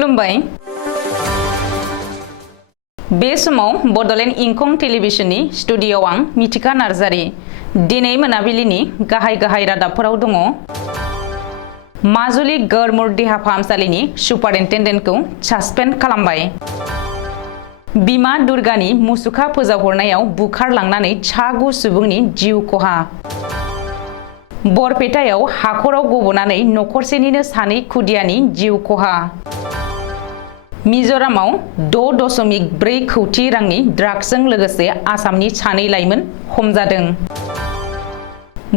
खुलुमबाय बे समाव बडोलेण्ड इंखं टेलिभिजननि स्टुडिय'आव आं मिथिका नार्जारी दिनै मोनाबिलिनि गाहाय रादाबफोराव दङ। माजुलि गौरमुर देहा फाहामसालिनि सुपारिनटेन्डेन्टखौ सासपेन्ड खालामबाय। बिमा दुर्गानि मुसुखा फोजावहरनायाव बुखारलांनानै 6 सुबुंनि जिउ खहा। बरपेटायाव हाखराव गबनानै नखरसेनिनो 2 खुदियानि जिउ खहा। मिजोरामाव 6.4 कौटि रांनि ड्राग्सजों लोगोसे आसामनि 2 लाइमोन हमजादों।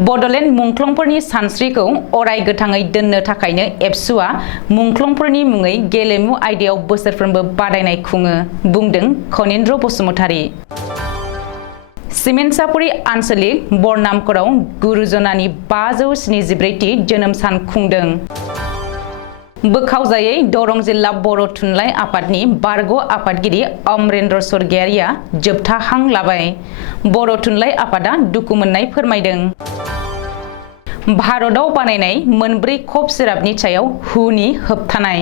बडोलेण्ड मुंख्लंफोरनि सानस्रिखौ अराय गोथाङै दोननो थाखायनो एबसुआ मुंख्लंफोरनि मुङै गेलेमु आयदायाव बोसोरफ्रोमबो बादायनाय खुङो, बुंदों खनिन्द्र बसुमतारी। सिमेन्टसापुरि आन्सलिक बरनामखराव गुरुजनानि 574थि जोनोम सान खुंदों। बोखावजायै दरं जिल्ला बर' थुनलाइ आफादनि बारग' आफादगिरि अमरेन्द्र स्वर्गियारिया जोबथा हां लाबाय। बर' थुनलाइ आफादा दुखु मोननाय फोरमायदों। भारताव बानायनाय 4 कफ सिरापनि सायाव हुनि होबथानाय।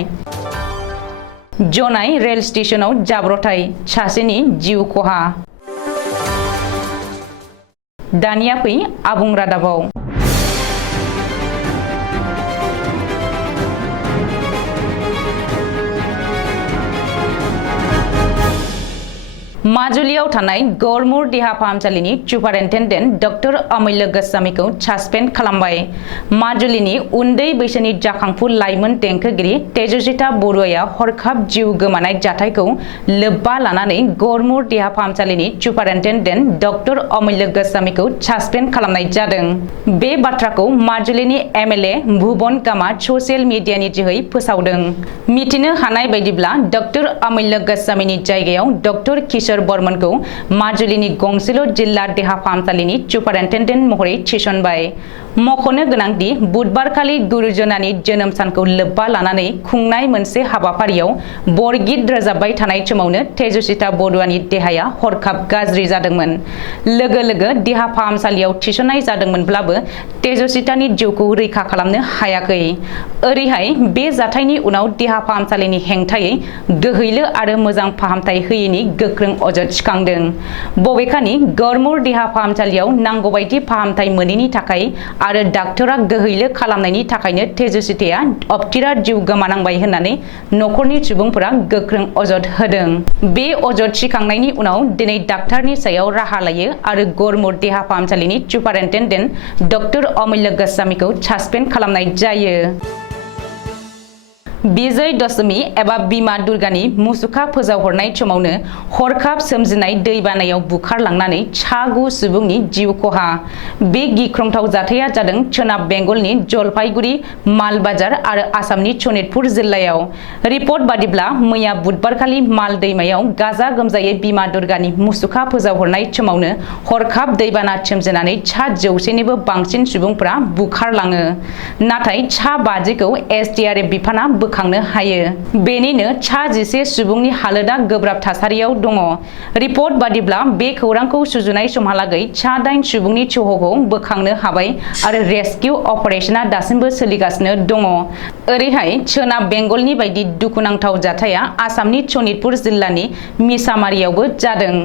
जनाय रेल स्टेशनाव जाब्रथाय, सासेनि जिउ खहा। दानिया फै आबुं रादाबाव। माजुलियाव थानाय गौरमुर देहा फाहामसालिनि सुपारिनटेन्डेन्ट डक्टर अमूल्य गोस्वामीखौ सासपेन्ड खालामबाय। माजुलिनि उन्दै बैसोनि जाखांफु लाइमोन देंखोगिरि तेजस्विता बरुवाया हरखाब जिउ गोमानाय जाथायखौ लोब्बा लानानै गौरमुर देहा फाहामसालिनि सुपारिनटेन्डेन्ट डक्टर अमूल्य गोस्वामीखौ सासपेन्ड खालामनाय जादों। बे बाथ्राखौ माजुलिनि एमएलए भुवन कामा ससियेल मिडियानि जोहै फोसावदों। मिथिनो हानाय बायदिब्ला डक्टर अमूल्य गोस्वामीनि जायगायाव डक्टर किशोर बर्मनखौ माजुलिनि गंसेल' जिल्ला देहा फाहामसालिनि सुपारिनटेन्डेन्ट महरै थिसनबाय। मख'नो गोनांदि बुधबारखालि गुरुजनानि जोनोम सानखौ लोब्बा लानानै खुंनाय मोनसे हाबाफारियाव बरगित रोजाबबाय थानाय समावनो तेजस्विता बरुवानि देहाया हरखाब गाज्रि जादोंमोन। लोगो लोगो देहा फाहामसालियाव थिसननाय जादोंमोनब्लाबो तेजस्वितानि जिउखौ रैखा खालामनो हायाखै। ओरैहाय बे जाथायनि उनाव देहा फाहामसालिनि हेंथायै गोहैलो आरो मोजां फाहामथाय होयैनि गोख्रों अजद सिखांदों। बबेखानि गौरमुर देहा फाहामसालियाव नांगौबायदि फाहामथाय मोनैनि थाखाय आरो डाक्टरा गोहैलो खालामनायनि थाखायनो तेजस्विताया अबथिरा जिउ गोमानांबाय होननानै नखरनि सुबुंफोरा गोख्रों अजद होदों। बे अजद सिखांनायनि उनाव दिनै डाक्टारनि सायाव राहा लायो आरो गौरमुर देहा फाहामसालिनि सुपारिनटेन्डेन्ट डक्टर अमूल्य गोस्वामीखौ सासपेन्ड खालामनाय जायो। विजय दशमी एबा बिमा दुर्गानि मुसुखा फोजावहरनाय समावनो हरखाब सोमजिनाय दैबानायाव बुखारलांनानै 6 सुबुंनि जिउ खहा। बे गिख्रंथाव जाथाया जादों सोनाब बेंगलनि जलपाइगुड़ी, मालबाजार आरो आसामनि सनितपुर जिल्लायाव। रिपर्ट बादिब्ला मैया बुधबारखालि माल दैमायाव गाजा गोमजायै बिमा दुर्गानि मुसुखा फोजावहरनाय समावनो हरखाब दैबाना सोमजिनानै 500निबो बांसिन सुबुंफोरा बुखारलाङो। नाथाय 50खौ एसडीआरएफ बिफाना बोखांनो हायो। बेनिनो 11 सुबुंनि हालोदा गोब्राब थासारियाव दङ। रिपर्ट बादिब्ला बे खौरांखौ सुजुनाय समहालागै 8 सुबुंनि सह'खौ बोखांनो हाबाय आरो रेस्किउ अपारेशना दासिमबो सोलिगासिनो दङ। ओरैहाय सोनाब बेंगलनि बायदि दुखुनांथाव जाथाया आसामनि सनितपुर जिल्लानि मिसामारियावबो जादों।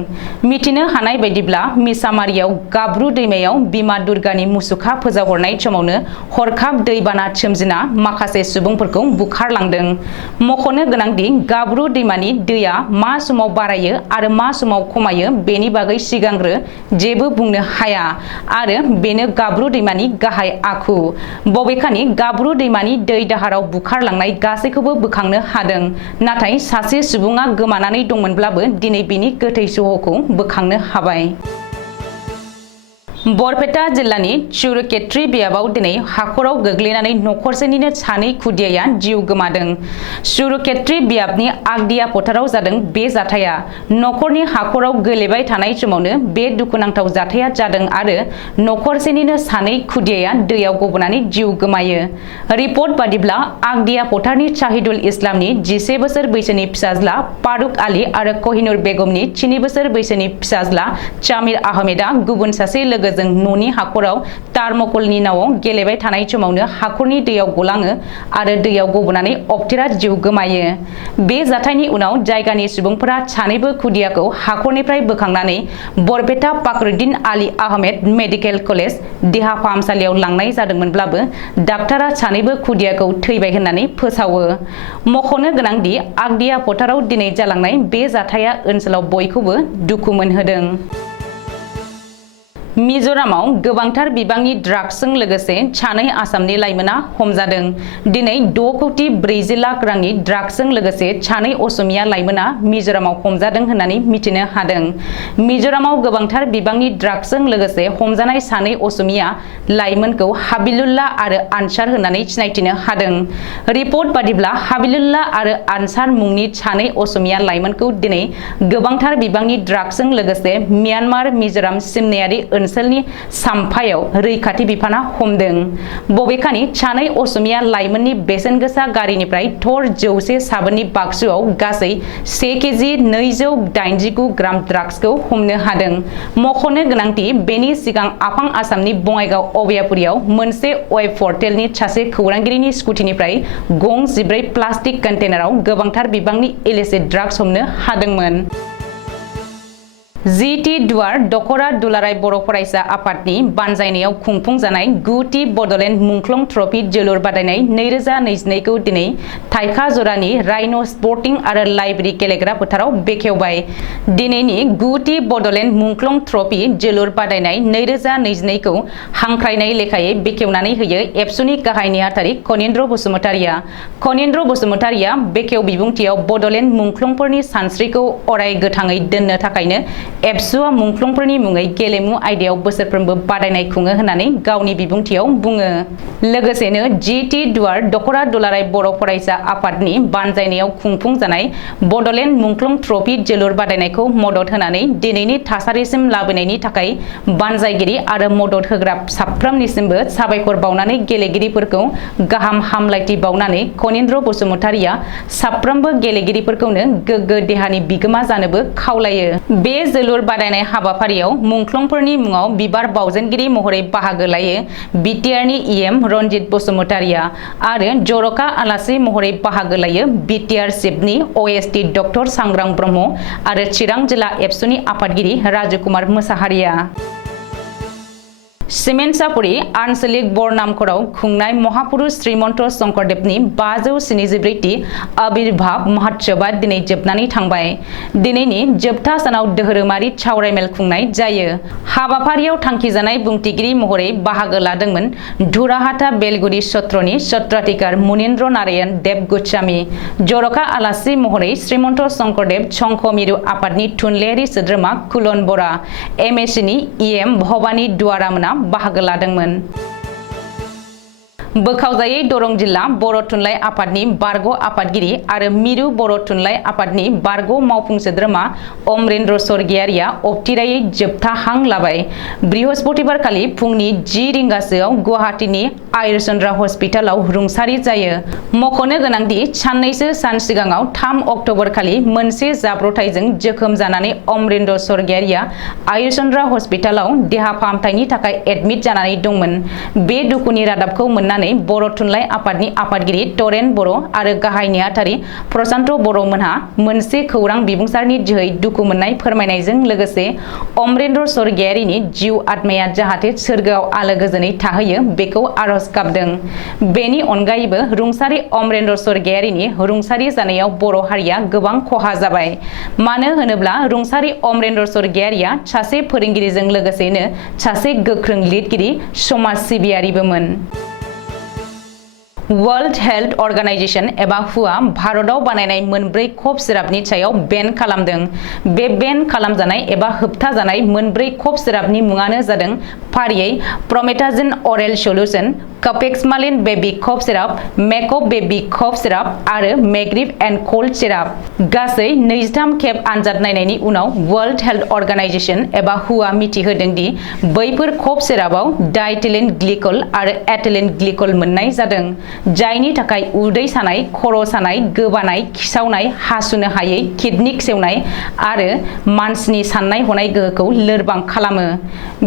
मिथिनो हानाय बायदिब्ला मिसामारियाव गाब्रु दैमायाव बिमा दुर्गानि मुसुखा फोजावहरनाय समावनो हरखाब दैबाना सोमजिना माखासे सुबुंफोरखौ बुखारलांदों। मख'नो गोनांदि गाब्रु दैमानि दैया मा समाव बारायो आरो मा समाव खमायो बेनि बागै सिगांग्रो जेबो बुंनो हाया आरो बेनो गाब्रु दैमानि गाहाय आखु। बबेखानि गाब्रु दैमानि दै दाहाराव बुखारलांनाय गासैखौबो बोखांनो हादों। नाथाय सासे सुबुङा गोमानानै दंमोनब्लाबो दिनै बिनि गोथै सह'खौ बोखांनो हाबाय। बरपेटा जिल्लानि सुरुखेत्री बियाबाव दिनै हाखराव गोग्लैनानै नखरसेनिनो 2 खुदियाया जिउ गोमादों। सुरुखेत्री बियाबनि आगदिया फोथाराव जादों बे जाथाया। नखरनि हाखराव गोलैबाय थानाय समावनो बे दुखुनांथाव जाथाया जादों आरो नखरसेनिनो 2 खुदियाया दैयाव गबनानै जिउ गोमायो। रिपर्ट बादिब्ला आगदिया फोथारनि शाहिदुल इस्लामनि 11 बोसोर बैसोनि फिसाज्ला फारुक आली आरो कहिनुर बेगमनि 3 बोसोर बैसोनि फिसाज्ला जामिर आहमेदा गुबुन सासे लोगो लोगोजों न'नि हाखराव थार्मकलनि नावाव गेलेबाय थानाय समावनो हाखरनि दैयाव गलाङो आरो दैयाव गबनानै अक्टेरा जिउ गोमायो। बे जाथायनि उनाव जायगानि सुबुंफोरा सानैबो खुदियाखौ हाखरनिफ्राय बोखांनानै बरपेटा फाखरुद्दिन आली आहमेद मेडिकेल कलेज देहा फाहामसालियाव लांनाय जादोंमोनब्लाबो डाक्टारा सानैबो खुदियाखौ थैबाय होननानै फोसावो। मख'नो गोनांदि आगदिया फोथाराव दिनै जालांनाय बे जाथाया ओनसोलाव बयखौबो दुखु मोनहोदों। मिज'रामाव गोबांथार बिबांनि ड्राग्सजों लोगोसे सानै आसामनि लाइमोना हमजादों। दिनै 6,40,00,000 रांनि ड्राग्सजों लोगोसे सानै असमिया लाइमोना मिज'रामाव हमजादों होननानै मिथिनो हादों। मिज'रामाव गोबांथार बिबांनि ड्राग्सजों लोगोसे हमजानाय सानै असमिया लाइमोनखौ हाबिलुल्लाह आरो आनसार होननानै सिनायथिनो हादों। रिपर्ट बादिब्ला हाबिलुल्लाह आरो आनसार मुंनि सानै असमिया लाइमोनखौ दिनै गोबांथार बिबांनि ड्राग्सजों लोगोसे म्यानमार मिज'राम सिमनायारि ओनसोलनि साम्फायाव रैखाथि बिफाना हमदों। बबेखानि सानै असमिया लाइमोननि बेसेनगोसा गारिनिफ्राय थर 100 साबोननि बाक्सुआव गासै 1 केजि 289 ग्राम ड्राग्सखौ हमनो हादों। मख'नो गोनांदि बेनि सिगां आफां आसामनि बङाइगाव अभयापुरियाव मोनसे वेब पर्टेलनि सासे खौरांगिरिनि स्कुटिनिफ्राय गं 14 प्लास्टिक कन्टेनाराव गोबांथार बिबांनि इलिसिट ड्राग्स हमनो हादोंमोन। जिटि दुवार दखरा दुलाराय बर' फरायसा आफादनि बानजायनायाव खुंफुंजानाय 9थि बड'लेण्ड मुंख्लं ट्रफी जोलुर बादायनाय 2022 खौ दिनै थाइखा जरानि राइन' स्पर्टिं आरो लाइब्रेरि गेलेग्रा फोथाराव बेखेवबाय। दिनैनि 9थि बड'लेण्ड मुंख्लं ट्रफी जोलुर बादायनाय 2022 खौ हांख्रायनाय लेखायै बेखेवनानै होयो एबसुनि गाहाय नेहाथारि कनिन्द्र बसुमतारिया। कनिन्द्र बसुमतारिया बेखेव बिबुंथियाव बड'लेण्ड मुंख्लंफोरनि सानस्रिखौ अराय गोथाङै दोननो थाखायनो एबसुआ मुंख्लंफोरनि मुङै गेलेमु आयदायाव बोसोरफ्रोमबो बादायनाय खुङो होननानै गावनि बिबुंथियाव बुङो। लोगोसेनो जिटि दुवार दखरा दुलाराय बर' फरायसा आफादनि बानजायनायाव खुंफुंजानाय बड'लेण्ड मुंख्लं ट्रफी जोलुर बादायनायखौ मदद होनानै दिनैनि थासारिसिम लाबोनायनि थाखाय बानजायगिरि आरो मदद होग्रा साफ्रोमनिसिमबो साबायखर बावनानै गेलेगिरिफोरखौ गाहाम हामलायथि बावनानै कनिन्द्र बसुमतारिया साफ्रोमबो गेलेगिरिफोरखौनो गोग्गो देहानि बिगोमा जानोबो खावलायो। बे जोलुर बादायनाय हाबाफारियाव मुंख्लंफोरनि मुङाव बिबार बावजेनगिरि महरै बाहागो लायो बिटिआरनि इएम रनजित बसुमतारिया आरो जर'खा आलासि महरै बाहागो लायो बिटिआर सिफनि अएसटि डक्टर सांग्रां ब्रह्म आरो चिरां जिल्ला एबसुनि आफादगिरि राजुकुमार मोसाहारिया। सिमेन्टसापुरि आन्सलिक बरनामखराव खुंनाय महापुरुष श्रीमन्त शंकरदेवनि 574थि आबिर्भाब महोत्सवआ दिनै जोबनानै थांबाय। दिनैनि जोबथा सानाव धोरोमारि सावरायमेल खुंनाय जायो। हाबाफारियाव थांखिजानाय बुंथिगिरि महरै बाहागो लादोंमोन धुराहाटा बेलगुरि सत्रनि सत्राधिकार मुनिन्द्र नारायण देब गोस्वामी। जर'खा आलासि महरै श्रीमन्त शंकरदेव संघ मिरु आफादनि थुनलाइयारि सोद्रोमा कुलन बरा, एमएसिनि इएम भबानी दुवारामोना बाहागो लादोंमोन। बोखावजायै दरं जिल्ला बर' थुनलाइ आफादनि बारग' आफादगिरि आरो मिरु बर' थुनलाइ आफादनि बारग' मावफुं सोद्रोमा अमरेन्द्र स्वर्गियारिया अबथिरायै जोबथा हां लाबाय। बृहस्पतिबारखालि फुंनि 10 रिंगासोआव गुवाहाटीनि आयुर्चन्द्रा हस्पिटालाव रुंसारि जायो। मख'नो गोनांदि साननैसो सान सिगाङाव 3 अक्ट'बर खालि मोनसे जाब्रबथायजों जोखोम जानानै अमरेन्द्र स्वर्गियारिया आयुर्चन्द्रा हस्पिटालाव देहा फाहामथायनि थाखाय एडमिट जानानै दंमोन। बे दुखुनि रादाबखौ मोननानै बर' थुनलाइ आफादनि आफादगिरि तरेन बर' आरो गाहाय नेहाथारि प्रशान्त बर' मोनहा मोनसे खौरां बिबुंसारनि जोहै दुखु मोननाय फोरमायनायजों लोगोसे अमरेन्द्र स्वर्गियारिनि जिउ आत्माया जाहाथे सोरगोआव आलो गोजोनै थाहैयो बेखौ आरज गाबदों। बेनि अनगायैबो रुंसारि अमरेन्द्र स्वर्गियारिनि रुंसारि जानायाव बर' हारिया गोबां खहा जाबाय। मानो होनोब्ला रुंसारि अमरेन्द्र स्वर्गियारिया सासे फोरोंगिरिजों लोगोसेनो सासे गोख्रों लिरगिरि समाज सिबियारिबोमोन। वर्ल्ड हेल्थ अर्गानाइजेशन एबा हुआ भारताव बानायनाय मोनब्रै कफ सिरापनि सायाव बेन खालामदों। बे बेन खालामजानाय एबा होबथाजानाय मोनब्रै कफ सिरापनि मुङानो जादों फारियै प्रमेथाजिन अरेल सल्युशन, कपेक्समालिन बेबी कफ सिराप, मेकअप बेबी कफ सिराप आरो मेग्रिप एन्ड कोल्ड सिराप गासै 23 खेब आनजाद नायनायनि उनाव वर्ल्ड हेल्थ अर्गानाइजेशन एबा हुआ मिथिहोदों दि बैफोर कफ सिरापआव डाइथिलिन ग्लिकल आरो एथिलिन ग्लिकल मोननाय जादों, जायनि थाखाय उदै सानाय, खर' सानाय, गोबानाय, खिसावनाय, हासुनो हायै, किडनि सेवनाय आरो मानसिनि साननाय हनाय गोहोखौ लोरबां खालामो।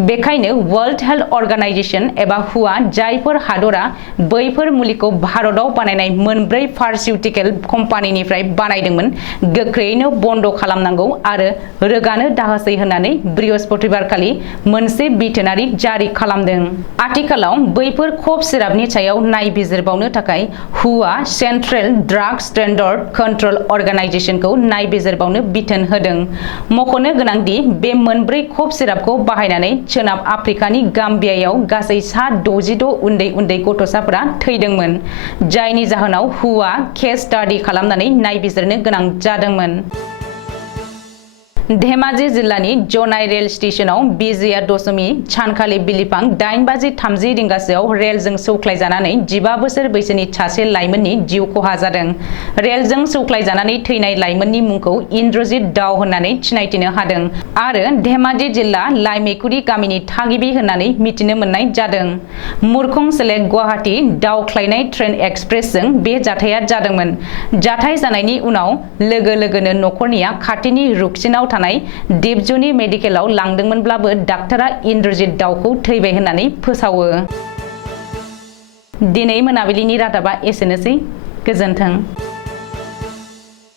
बेखायनो वर्ल्ड हेल्थ अर्गानाइजेशन एबा हुआ जायफोर हादरा बैफोर मुलिखौ भारताव बानायनाय मोनब्रै फार्मासिउटिकेल कम्पानिनिफ्राय बानायदोंमोन, गोख्रैयैनो बन्द खालामनांगौ आरो रोगानो दाहोसै होननानै बृहस्पतिबारखालि मोनसे बिथोनारि जारि खालामदों। आथिखालाव बैफोर कफ सिरापनि सायाव नायबिजिरबावनो थाखाय हुआ सेन्ट्रेल ड्राग स्टेन्डार्ड कन्ट्रल अर्गानाइजेशनखौ नायबिजिरबावनो बिथोन होदों। मख'नो गोनांदि बे मोनब्रै कफ सिरापखौ बाहायनानै सोनाब आफ्रिकानि गाम्बियायाव गासै 66 उन्दै गथ'साफोरा थैदोंमोन, जायनि जाहोनाव हुआ केस स्टाडि खालामनानै नायबिजिरनो गोनां जादोंमोन। धेमाजि जिल्लानि जनाय रेल स्टेशनाव बिजया दशमी सानखालि बिलिफां 8:30 रिंगासोआव रेलजों सौख्लायजानानै 15 बोसोर बैसोनि सासे लाइमोननि जिउ खहा जादों। रेलजों सौख्लायजानानै थैनाय लाइमोननि मुंखौ इन्द्रजित दाव होननानै सिनायथिनो हादों आरो धेमाजि जिल्ला लाइमेकुरि गामिनि थागिबि होननानै मिथिनो मोननाय जादों। मुरखं सेलेक गुवाहाटी दावख्लायनाय ट्रेन एक्सप्रेसजों बे जाथाया जादोंमोन। जाथाय जानायनि उनाव लोगो लोगोनो नखरनिया खाथिनि रुकसिनाव थानाय दिपजुनि मेडिकेलाव लांदोंमोनब्लाबो डाक्टारा इन्द्रजित दावखौ थैबाय होननानै फोसावो। दिनै मोनाबिलिनि रादाबा एसेनोसै। गोजोन्थों।